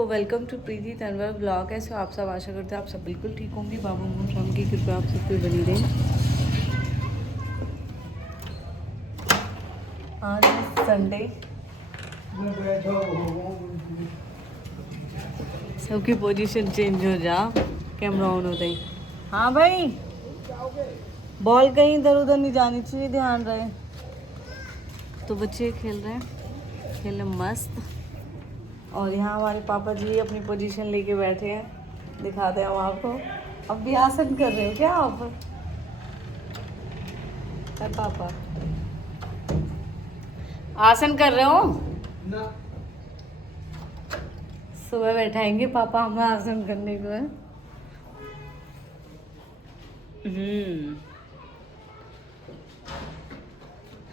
को welcome to Preeti Tanwar blog. कैसे हो आप सब? आशा करते हैं आप सब बिल्कुल ठीक होंगे। बाबा मोहम्मद की कृपा आप सब पे बनी रही। आज संडे, सबकी पोजीशन चेंज हो जा, कैमरा ऑन होता ही। हाँ भाई, बॉल कहीं इधर उधर नहीं जानी चाहिए, ध्यान रहे। तो बच्चे खेल रहे हैं, खेल मस्त। और यहाँ हमारे पापा जी अपनी पोजीशन लेके बैठे हैं, दिखाते हैं हम आपको। अब भी आसन कर रहे हो क्या आप? है पापा आसन कर रहे हो ना? सुबह बैठाएंगे पापा हमें आसन करने को है।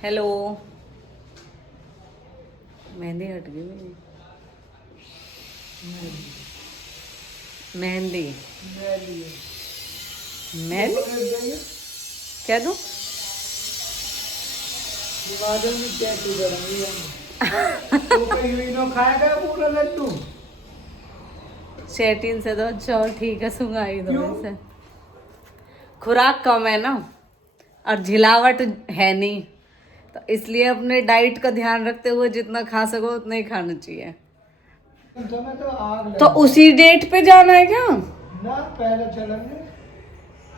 हेलो, मेहंदी हट गई मेरी। मेहंदी मेहंदी क्या दूं? पूरा लड्डू चैटिन से तो अच्छा और ठीक है, सुंगाई दो इसे। खुराक कम है ना और झिलावट है नहीं, तो इसलिए अपने डाइट का ध्यान रखते हुए जितना खा सको उतना ही खाना चाहिए। तो उसी डेट पे जाना है क्या? ना पहले चलेंगे,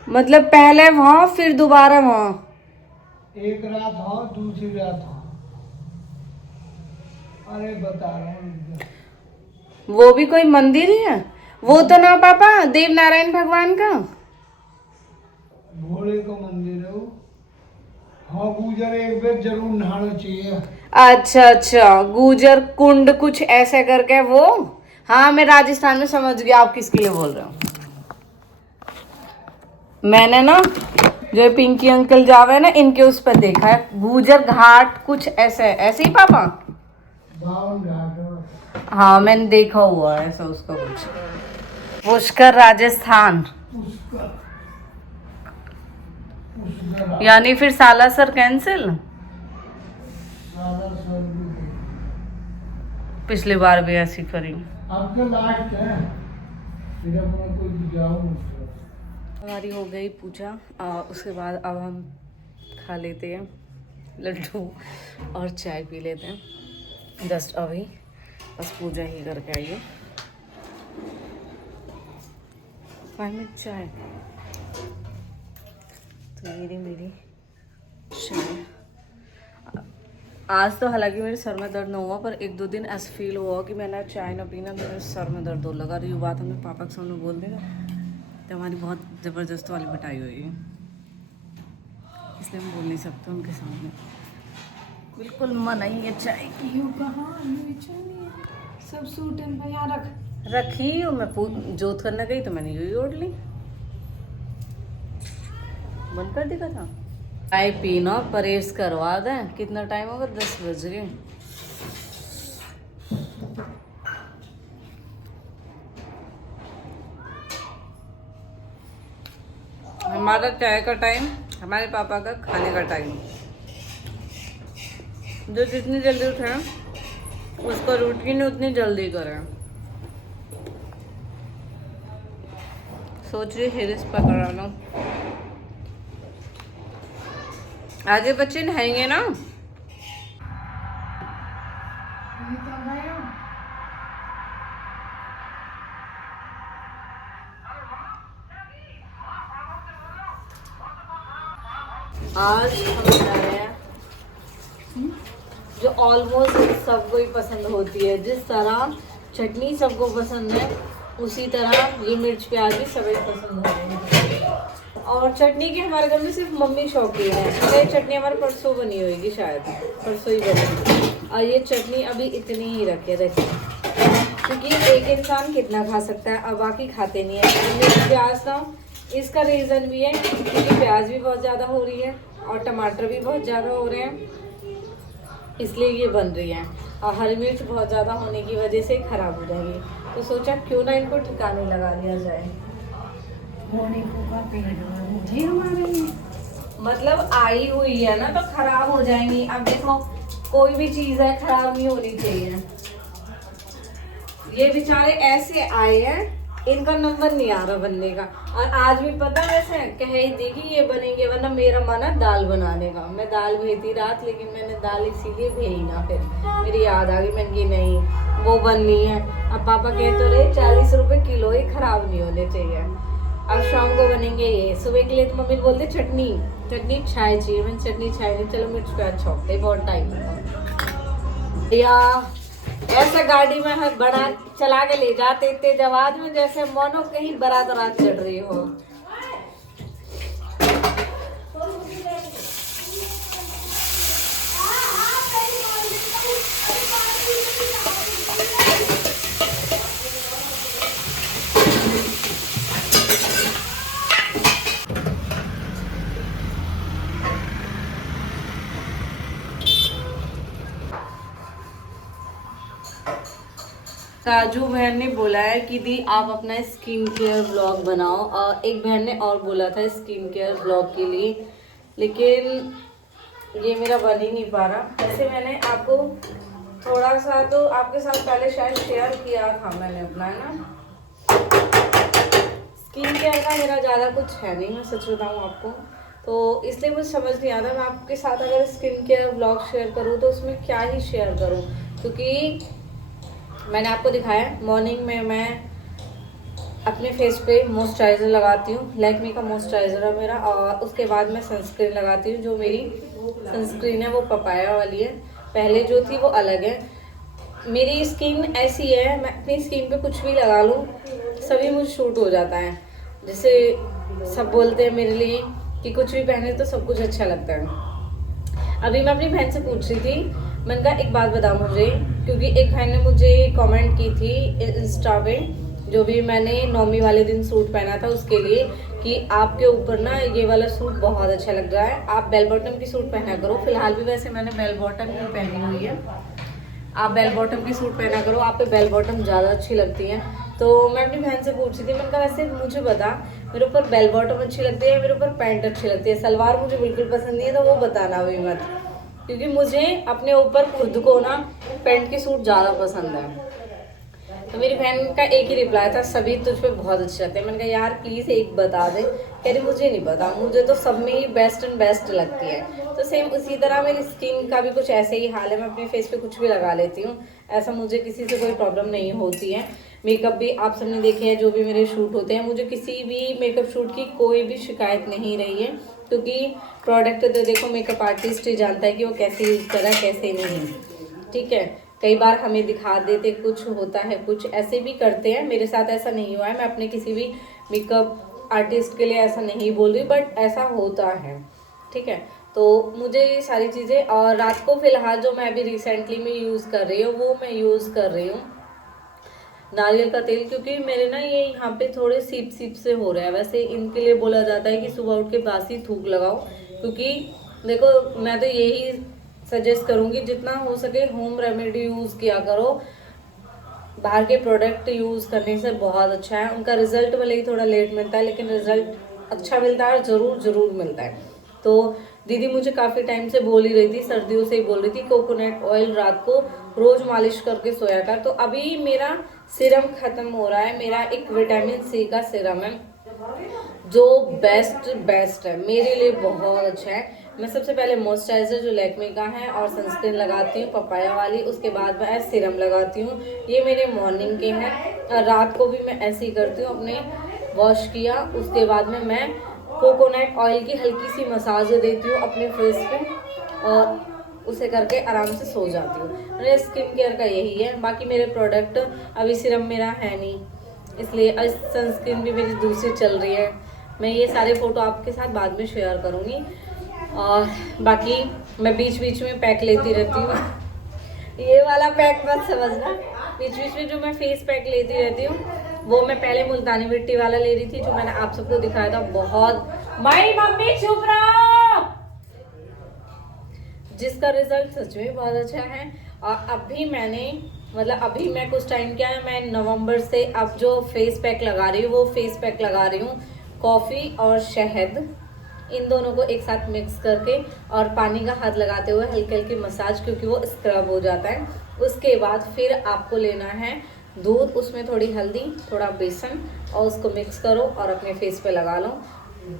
मतलब पहले वहाँ फिर दोबारा वहाँ? एक रात हाँ दूसरी रात हाँ। अरे बता रहा हूँ, वो भी कोई मंदिर ही है वो तो ना पापा, देव नारायण भगवान का भोले का मंदिर है वो। हाँ गुजर एक बार जरूर नहाना चाहिए। अच्छा अच्छा, गुजर कुंड कुछ ऐसे करके वो। हाँ मैं राजस्थान में समझ गया आप किसके लिए बोल रहे हो। मैंने ना जो पिंकी अंकल जावे ना इनके उस पर देखा है, गुजर घाट कुछ ऐसे ऐसे ही पापा। बावन घाट। हाँ मैंने देखा हुआ है ऐसा उसका कुछ। पुष्कर राजस्थान, यानी फिर सालासर कैंसिल। पिछली बार भी ऐसी करी। आपका लास्ट है, फिर अपना कोई जाओ। हमारी हो गई पूजा, उसके बाद अब हम खा लेते हैं लड्डू और चाय पी लेते हैं। जस्ट अभी बस पूजा ही करके आई हूँ। 5 मिनट चाय, तो मेरी चाय। आज तो हालांकि मेरे सर में दर्द न हुआ, पर 1-2 दिन ऐसा फील हुआ कि मैंने चाय ना पीना मेरे सर में दर्द हो लगा। ये बात हमने पापा के सामने बोल देगा तो हमारी बहुत ज़बरदस्त वाली पिटाई हुई है, इसलिए हम बोल नहीं सकते उनके सामने। बिल्कुल मना ही है चाय की। सब सूट यहाँ रखी हूँ मैं, जोत करने गई तो मैंने यही ओढ़ ली। बंद कर देगा था। चाय पीना परहेज करवा दें। कितना टाइम होगा? 10 बज गए। हमारा चाय का टाइम, हमारे पापा का खाने का टाइम। जो जितनी जल्दी उठे उसका रूटीन उतनी जल्दी करें। सोच रही हेरिस पकड़ा लो। आज ये बच्चे नहाएंगे ना? आज हम बना रहे हैं जो ऑलमोस्ट सबको ही पसंद होती है। जिस तरह चटनी सबको पसंद है उसी तरह ये मिर्च प्याज भी सभी पसंद होते हैं। और चटनी की हमारे घर में सिर्फ मम्मी शौकीन है। ये चटनी हमारे परसों बनी होगी, शायद परसों ही बनी। और ये चटनी अभी इतनी ही रखे देखिए, क्योंकि एक इंसान कितना खा सकता है, अब बाकी खाते नहीं है। मिर्च प्याज ना, इसका रीज़न भी है क्योंकि प्याज भी बहुत ज़्यादा हो रही है और टमाटर भी बहुत ज़्यादा हो रहे हैं, इसलिए ये बन रही है। और हरी मिर्च बहुत ज़्यादा होने की वजह से ख़राब हो जाएगी, तो सोचा क्यों ना इनको ठिकाने लगा लिया जाए। मतलब आई हुई है ना तो ख़राब हो जाएंगी। अब देखो कोई भी चीज़ है ख़राब नहीं होनी चाहिए। ये बेचारे ऐसे आए हैं, इनका नंबर नहीं आ रहा बनने का। और आज भी पता वैसे कह ही दी कि ये बनेंगे, वरना मेरा मन है दाल बनाने का। मैं दाल भेजी रात, लेकिन मैंने दाल इसीलिए भेजी ना, फिर मेरी याद आ गई, मैंने की नहीं वो बननी है। अब पापा कह तो रहे 40 रुपए किलो ही, खराब नहीं होने चाहिए। अब शाम को बनेंगे ये। सुबह के लिए तो मम्मी बोलते चटनी चाय चाहिए, मैंने चटनी चाय नहीं, चलो मिर्च प्याज छोड़ते, बहुत टाइम या ऐसा गाड़ी में है बड़ा चला के ले जाते इतने जवाब में, जैसे मानो कहीं बारात चढ़ रही हो। काजू बहन ने बोला है कि दी आप अपना स्किन केयर ब्लॉग बनाओ, और एक बहन ने और बोला था स्किन केयर ब्लॉग के लिए, लेकिन ये मेरा बन ही नहीं पा रहा। वैसे मैंने आपको थोड़ा सा तो आपके साथ पहले शायद शेयर किया था मैंने अपना, है ना। स्किन केयर का मेरा ज़्यादा कुछ है नहीं, मैं सच बताऊँ आपको, तो इसलिए मुझे समझ नहीं आता मैं आपके साथ अगर स्किन केयर ब्लॉग शेयर करूँ तो उसमें क्या ही शेयर करूँ। क्योंकि मैंने आपको दिखाया मॉर्निंग में मैं अपने फेस पे मॉइस्चराइज़र लगाती हूँ, लैक्मे का मॉइस्चराइज़र है मेरा, और उसके बाद मैं सनस्क्रीन लगाती हूँ। जो मेरी सनस्क्रीन है वो पपाया वाली है, पहले जो थी वो अलग है। मेरी स्किन ऐसी है, मैं अपनी स्किन पे कुछ भी लगा लूँ सभी मुझे शूट हो जाता है। जैसे सब बोलते हैं मेरे लिए कि कुछ भी पहने तो सब कुछ अच्छा लगता है। अभी मैं अपनी बहन से पूछ रही थी, मैंने कहा एक बात बताओ मुझे, क्योंकि एक बहन ने मुझे कमेंट की थी इंस्टा पे, जो भी मैंने नौमी वाले दिन सूट पहना था उसके लिए, कि आपके ऊपर ना ये वाला सूट बहुत अच्छा लग रहा है, आप बेल बॉटम की सूट पहना करो। फिलहाल भी वैसे मैंने बेल बॉटम ही पहनी हुई है, आप बेल बॉटम की सूट पहना करो, आप पे बेल बॉटम ज़्यादा अच्छी लगती है। तो मैं अपनी बहन से पूछ रही थी, मैंने कहा वैसे मुझे बता मेरे ऊपर बेल बॉटम अच्छी लगती है, मेरे ऊपर पैंट अच्छी लगती है, सलवार मुझे बिल्कुल पसंद नहीं है, तो वो बताना भी मत, क्योंकि मुझे अपने ऊपर खुद को ना पैंट की सूट ज़्यादा पसंद है। तो मेरी बहन का एक ही रिप्लाई था, सभी तुझ पे बहुत अच्छे लगते हैं। मैंने कहा यार प्लीज़ एक बता दे, कह रही मुझे नहीं पता, मुझे तो सब में ही बेस्ट एंड बेस्ट लगती है। तो सेम उसी तरह मेरी स्किन का भी कुछ ऐसे ही हाल है, मैं अपने फेस पे कुछ भी लगा लेती हूँ, ऐसा मुझे किसी से कोई प्रॉब्लम नहीं होती है। मेकअप भी आप सबने देखे हैं, जो भी मेरे शूट होते हैं, मुझे किसी भी मेकअप शूट की कोई भी शिकायत नहीं रही है, क्योंकि प्रोडक्ट तो देखो मेकअप आर्टिस्ट ही जानता है कि वो कैसे यूज़ कर रहा है कैसे नहीं, ठीक है। कई बार हमें दिखा देते कुछ होता है, कुछ ऐसे भी करते हैं, मेरे साथ ऐसा नहीं हुआ है, मैं अपने किसी भी मेकअप आर्टिस्ट के लिए ऐसा नहीं बोल रही, बट ऐसा होता है, ठीक है। तो मुझे ये सारी चीज़ें, और रात को फिलहाल जो मैं अभी रिसेंटली में यूज़ कर रही हूँ वो मैं यूज़ कर रही हूँ नारियल का तेल, क्योंकि मेरे ना ये यहाँ पे थोड़े सीप सीप से हो रहा है। वैसे इनके लिए बोला जाता है कि सुबह उठ के बासी थूक लगाओ, क्योंकि देखो मैं तो यही सजेस्ट करूँगी जितना हो सके होम रेमेडी यूज़ किया करो। बाहर के प्रोडक्ट यूज़ करने से बहुत अच्छा है, उनका रिजल्ट भले ही थोड़ा लेट मिलता है, लेकिन रिजल्ट अच्छा मिलता है और ज़रूर मिलता है। तो दीदी मुझे काफ़ी टाइम से बोल ही रही थी, सर्दियों से ही बोल रही थी कोकोनट ऑयल रात को रोज़ मालिश करके सोया कर। तो अभी मेरा सीरम ख़त्म हो रहा है, मेरा एक विटामिन सी का सीरम है जो बेस्ट है, मेरे लिए बहुत अच्छा है। मैं सबसे पहले मॉइस्चराइज़र जो लैक्मे का है और सनस्क्रीन लगाती हूँ पपाया वाली, उसके बाद मैं सीरम लगाती हूँ, ये मेरे मॉर्निंग के हैं। रात को भी मैं ऐसे ही करती हूँ, अपने वॉश किया उसके बाद में मैं कोकोनट ऑयल की हल्की सी मसाज देती हूँ अपने फेस पे, और उसे करके आराम से सो जाती हूँ। मेरे स्किन केयर का यही है। बाकी मेरे प्रोडक्ट अभी सीरम मेरा है नहीं, इसलिए सनस्क्रीन भी मेरी दूसरी चल रही है। मैं ये सारे फ़ोटो आपके साथ बाद में शेयर करूँगी, और बाकी मैं बीच में पैक लेती रहती हूँ। ये वाला पैक मत समझना, बीच में जो मैं फेस पैक लेती रहती हूँ वो मैं पहले मुल्तानी मिट्टी वाला ले रही थी, जो मैंने आप सबको दिखाया था, बहुत माई मम्मी चुप रहो, जिसका रिजल्ट सच में बहुत अच्छा है। और अभी मैं कुछ टाइम क्या है, मैं नवंबर से अब जो फेस पैक लगा रही हूँ वो फेस पैक लगा रही हूँ कॉफ़ी और शहद, इन दोनों को एक साथ मिक्स करके और पानी का हाथ लगाते हुए हल्की हल्की मसाज, क्योंकि वो स्क्रब हो जाता है। उसके बाद फिर आपको लेना है दूध, उसमें थोड़ी हल्दी, थोड़ा बेसन और उसको मिक्स करो और अपने फेस पे लगा लो।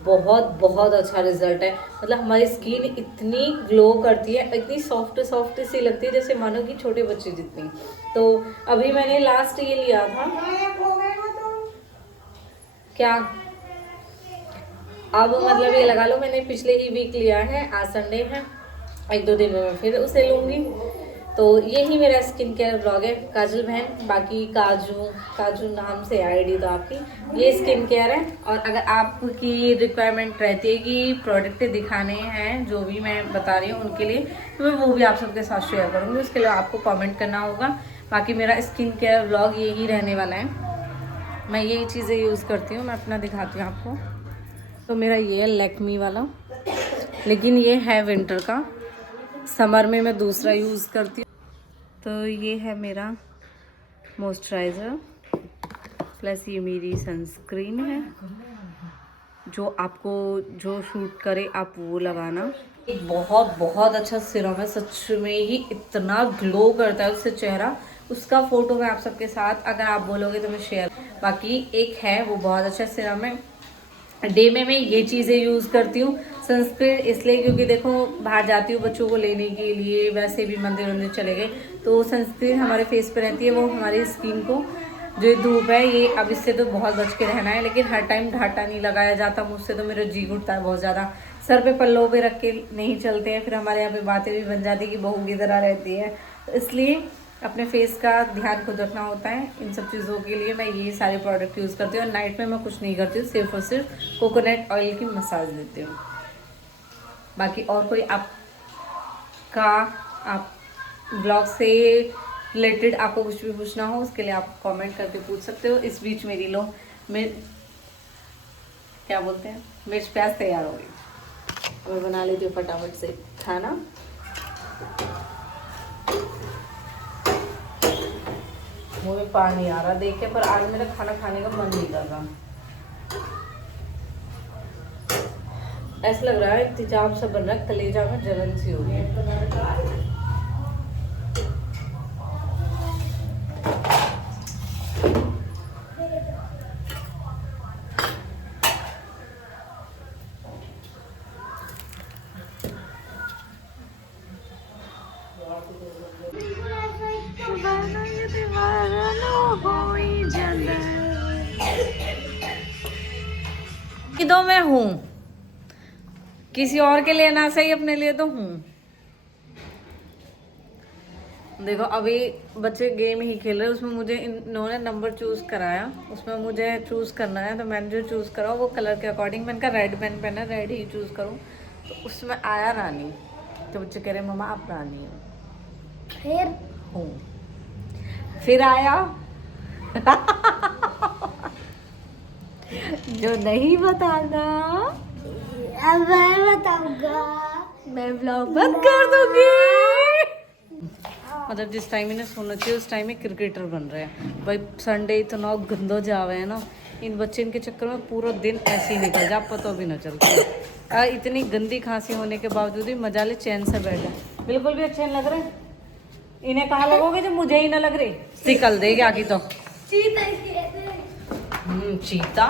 बहुत बहुत अच्छा रिजल्ट है। मतलब हमारी स्किन इतनी ग्लो करती है, इतनी सॉफ्ट सॉफ्ट सी लगती है जैसे मानो कि छोटे बच्चे जितनी। तो अभी मैंने लास्ट ये लिया था क्या, अब मतलब ये लगा लो मैंने पिछले ही वीक लिया है, आज संडे है, 1-2 दिन में मैं फिर उसे लूँगी। तो यही मेरा स्किन केयर ब्लॉग है, काजल बहन, बाकी काजू नाम से आईडी तो आपकी। ये स्किन केयर है। और अगर आपकी रिक्वायरमेंट रहती है कि प्रोडक्ट दिखाने हैं जो भी मैं बता रही हूँ उनके लिए, तो मैं वो भी आप सबके साथ शेयर करूँगी। उसके लिए आपको कमेंट करना होगा। बाकी मेरा स्किन केयर ब्लॉग यही रहने वाला है। मैं यही चीज़ें यूज़ करती हूँ, मैं अपना दिखाती हूँ आपको। तो मेरा ये है लैक्मी वाला, लेकिन ये है विंटर का, समर में मैं दूसरा यूज़ करती हूँ। तो ये है मेरा मॉइस्चराइज़र प्लस ये मेरी सनस्क्रीन है, जो आपको जो सूट करे आप वो लगाना। एक बहुत बहुत अच्छा सीरम है, सच में ही इतना ग्लो करता है उससे चेहरा। उसका फ़ोटो मैं आप सबके साथ अगर आप बोलोगे तो मैं शेयर। बाकी एक है वो बहुत अच्छा सीरम है। डे में मैं ये चीज़ें यूज़ करती हूँ। सनस्क्रीन इसलिए क्योंकि देखो बाहर जाती हूँ बच्चों को लेने के लिए, वैसे भी मंदिर चले गए तो सनस्क्रीन हमारे फेस पे रहती है। वो हमारी स्किन को, जो धूप है ये, अब इससे तो बहुत बच के रहना है, लेकिन हर टाइम घाटा नहीं लगाया जाता मुझसे, तो मेरा जी उठता है बहुत ज़्यादा। सर पे पल्लों पे रख के नहीं चलते हैं, फिर हमारे यहाँ पे बातें भी बन जाती है कि बहू की तरह रहती है। तो इसलिए अपने फेस का ध्यान खुद रखना होता है। इन सब चीज़ों के लिए मैं ये सारे प्रोडक्ट यूज़ करती हूँ। और नाइट में मैं कुछ नहीं करती हूँ, सिर्फ और सिर्फ कोकोनट ऑयल की मसाज देती हूँ। बाकी और कोई आप ब्लॉग से रिलेटेड आपको कुछ भी पूछना हो उसके लिए आप कमेंट करके पूछ सकते हो। इस बीच मेरी क्या बोलते हैं, मिर्च प्याज तैयार हो गई। मैं बना लेती हूँ फटाफट से खाना। मुँह में पानी आ रहा देख के, पर आज मेरा खाना खाने का मन नहीं कर रहा। ऐसा लग रहा है तेजाब सा बन रहा है, कलेजा में जलन सी हो गई। तो मैं हूँ, किसी और के लिए ना सही, अपने लिए तो हूँ। देखो अभी बच्चे गेम ही खेल रहे हैं, उसमें मुझे इन्होंने नंबर चूज़ कराया, उसमें मुझे चूज़ करना है। तो मैंने जो चूज़ करा वो कलर के अकॉर्डिंग, मैंने कहा रेड पेन है, रेड ही चूज़ करूँ। तो उसमें आया रानी। तो बच्चे कह रहे मम्मा आप रानी हो। फिर हूँ, फिर आया जो नहीं बताना अब मैं बताऊंगा, मैं ब्लॉग बंद कर दूंगी। मतलब जिस टाइम इन्हें सोना चाहिए उस टाइम में क्रिकेटर बन रहे हैं भाई। संडे इतना गंदा जावे है ना, इन बच्चे इनके चक्कर में पूरा दिन ऐसे ही निकल जा, पता भी ना चलता। इतनी गंदी खांसी होने के बावजूद भी मजा ले चैन से बैठे, बिल्कुल भी अच्छे नहीं लग रहे। इन्हें कहाँ लगोगे जब मुझे ही ना लग रही, निकल देगी आगे तो। चीता